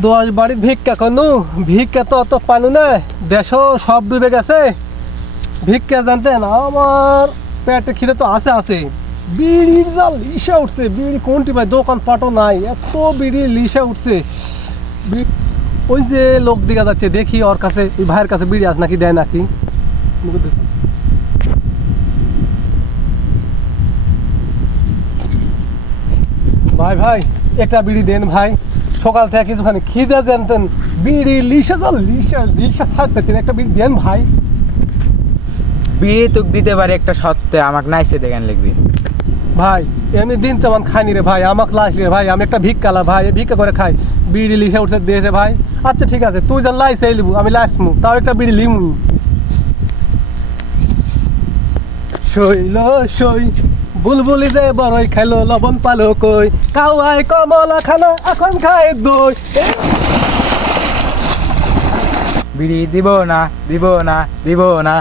দশ বাড়ির ভিক্ষা করনু, ভিক্ষা তো অত পানু না, দেশও সব ডুবে গেছে। ভিক্ষা জানতেন আমার পেটে খিদে তো আছে। বিড়ির যা লিসা উঠছে, বিড়ি কোনটি ভাই, দোকান পাটও নাই, এত বিড়ি লিসা উঠছে। ওই যে লোক দিকে যাচ্ছে, দেখি ওর কাছে, ওই ভাইয়ের কাছে বিড়ি আছে নাকি, দেয় নাকি। ভাই ভাই একটা বিড়ি দেন ভাই, সকাল থেকে কিছুখানি খিদে জানতেন, বিড়ি লিসা যা লিসা লিসা থাকতেছেন, একটা বিড়ি দেন ভাই। বিড়ি তোক দিতে পারে একটা সত্ত্বে, আমাকে নাইসে দেখেন লিখবি। ভাই এমনি দিন তেমন খাইনি রে ভাই, আমাকে লাইস রে ভাই, আমি একটা ভিক্ষালা ভাই, ভিক্ষা করে খাই, বিড়ি লিসা উঠছে দেশে ভাই। আচ্ছা ঠিক আছে, তুই যা লাইস এই লিবু, আমি লাইসমু, তাও একটা বিড়ি লিমু। শৈল সই বুলবুলি যে বড়ই খাইলো, লবণ পালো কই, কাওয়াই কমলা খানা এখন খায় দই। বিড়ি দিব না, দিব না, দিব না।